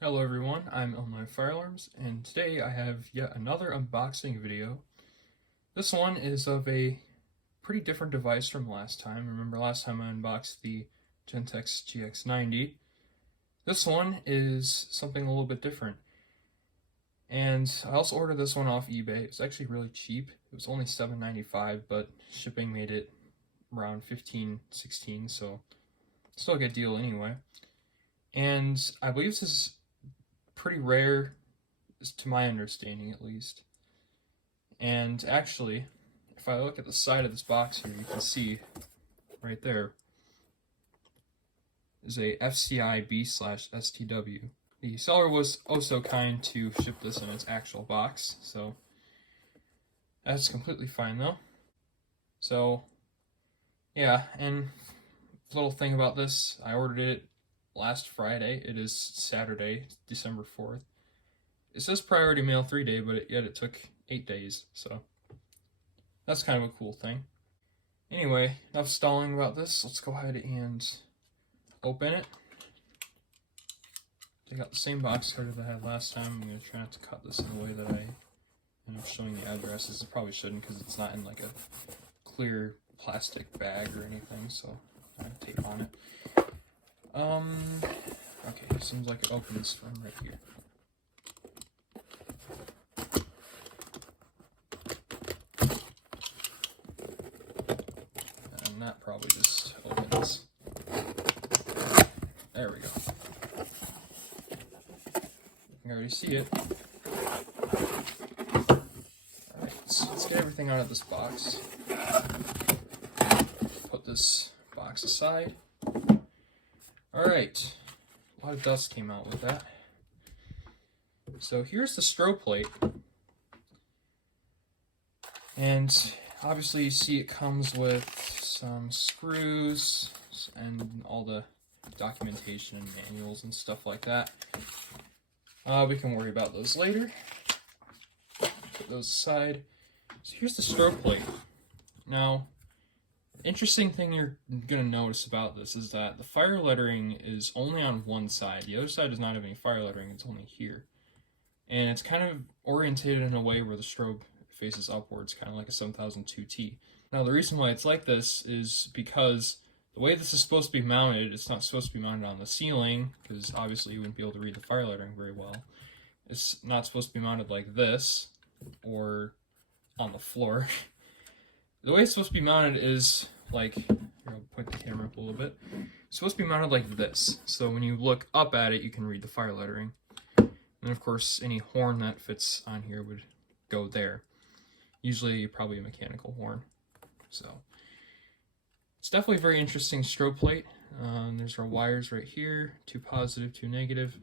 Hello everyone, I'm Illinois Fire Alarms, and today I have yet another unboxing video. This one is of a pretty different device from last time. Remember last time I unboxed the Gentex GX90. This one is something a little bit different. And I also ordered this one off eBay. It was actually really cheap. It was only $7.95, but shipping made it around $15, $16, so still a good deal anyway. And I believe this is pretty rare, to my understanding at least. And actually, if I look at the side of this box here, you can see right there is a FCI B/STW. The seller was oh so kind to ship this in its actual box, so that's completely fine though. So yeah, and little thing about this, I ordered it last Friday. It is Saturday, December 4th. It says priority mail 3-day, but yet it took 8 days, so that's kind of a cool thing. Anyway, enough stalling about this. Let's go ahead and open it. Take out the same box cutter that I had last time. I'm going to try not to cut this in a way that I end up showing the addresses. I probably shouldn't because it's not in like a clear plastic bag or anything, so I have tape on it. Okay, seems like it opens from right here. And that probably just opens. There we go. You can already see it. Alright, let's get everything out of this box. Put this box aside. Alright, a lot of dust came out with that. So here's the strobe plate. And obviously you see it comes with some screws and all the documentation and manuals and stuff like that. We can worry about those later. Put those aside. So here's the strobe plate. Now, interesting thing you're going to notice about this is that the fire lettering is only on one side. The other side does not have any fire lettering, it's only here. And it's kind of orientated in a way where the strobe faces upwards, kind of like a 7002T. Now the reason why it's like this is because the way this is supposed to be mounted, it's not supposed to be mounted on the ceiling, because obviously you wouldn't be able to read the fire lettering very well. It's not supposed to be mounted like this, or on the floor. The way it's supposed to be mounted is like, here, I'll point the camera up a little bit. It's supposed to be mounted like this, so when you look up at it, you can read the fire lettering. And of course, any horn that fits on here would go there. Usually, probably a mechanical horn. So, it's definitely a very interesting strobe plate. There's our wires right here, 2 positive, 2 negative.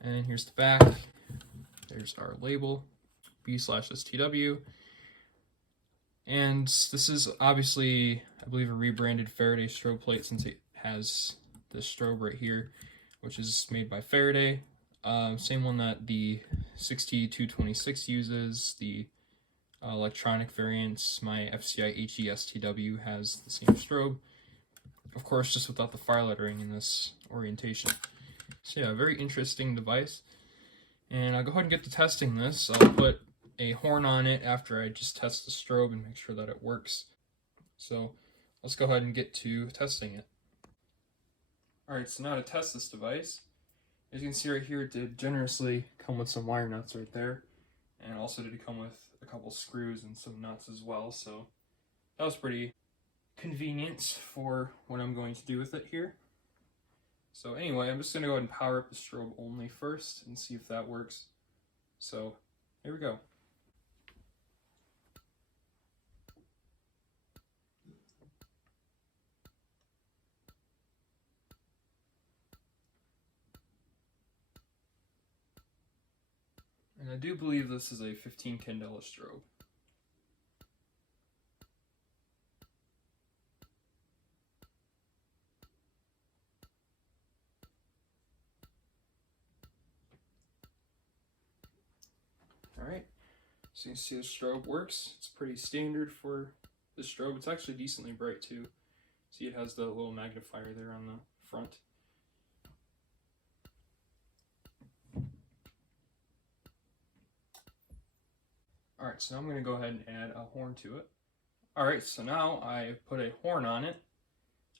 And here's the back. There's our label, B/STW. And this is obviously, I believe, a rebranded Faraday strobe plate since it has this strobe right here, which is made by Faraday. Same one that the 6226 uses. The electronic variants, my FCI STW has the same strobe. Of course, just without the fire lettering in this orientation. So yeah, very interesting device. And I'll go ahead and get to testing this. I'll put a horn on it after I just test the strobe and make sure that it works. So let's go ahead and get to testing it. Alright, so now to test this device. As you can see right here, it did generously come with some wire nuts right there. And it also did come with a couple screws and some nuts as well, so that was pretty convenient for what I'm going to do with it here. So anyway, I'm just going to go ahead and power up the strobe only first and see if that works. So here we go. And I do believe this is a 15 candela strobe. Alright, so you can see the strobe works. It's pretty standard for the strobe. It's actually decently bright too. See, it has the little magnifier there on the front. Alright, so now I'm going to go ahead and add a horn to it. Alright, so now I've put a horn on it.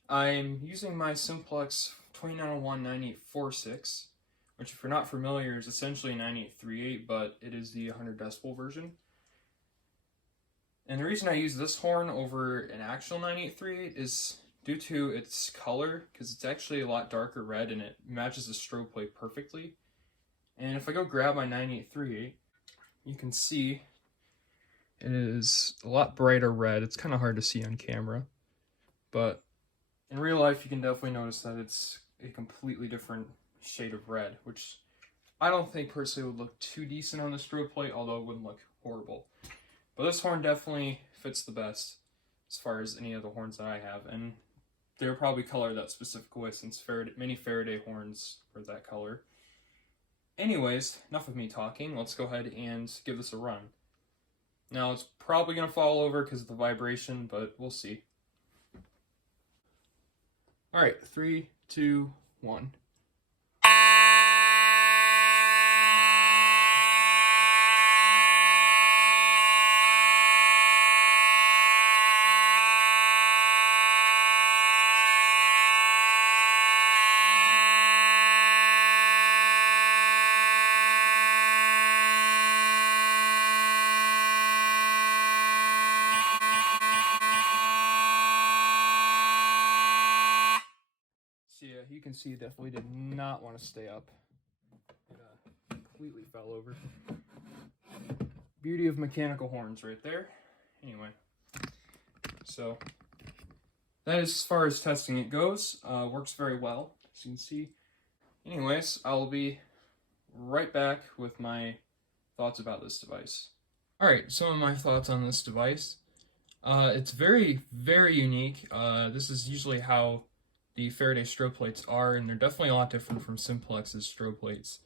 I'm using my Simplex 2901-9846, which if you're not familiar is essentially a 9838, but it is the 100 decibel version. And the reason I use this horn over an actual 9838 is due to its color, because it's actually a lot darker red and it matches the strobe plate perfectly. And if I go grab my 9838, you can see it is a lot brighter red. It's kind of hard to see on camera, but in real life you can definitely notice that it's a completely different shade of red, which I don't think personally would look too decent on the strobe plate, although it wouldn't look horrible. But this horn definitely fits the best as far as any of the horns that I have, and they're probably colored that specific way since many Faraday horns are that color. Anyways, enough of me talking. Let's go ahead and give this a run. Now it's probably going to fall over because of the vibration, but we'll see. Alright, 3, 2, 1. So yeah, you can see it definitely did not want to stay up. It completely fell over. Beauty of mechanical horns right there. Anyway, so that is as far as testing it goes. Works very well, as you can see. Anyways, I'll be right back with my thoughts about this device. Alright, some of my thoughts on this device. It's very, very unique. This is usually how the Faraday strobe plates are, and they're definitely a lot different from Simplex's strobe plates.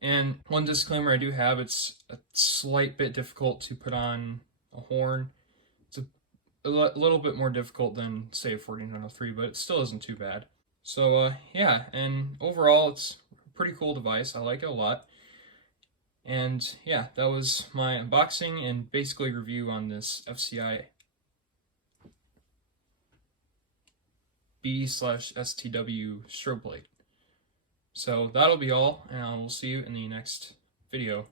And one disclaimer I do have, it's a slight bit difficult to put on a horn. It's a little bit more difficult than, say, a 14903, but it still isn't too bad. So, yeah, and overall, it's a pretty cool device. I like it a lot. And, yeah, that was my unboxing and basically review on this FCI B/STW strobe plate. So that'll be all, and I will see you in the next video.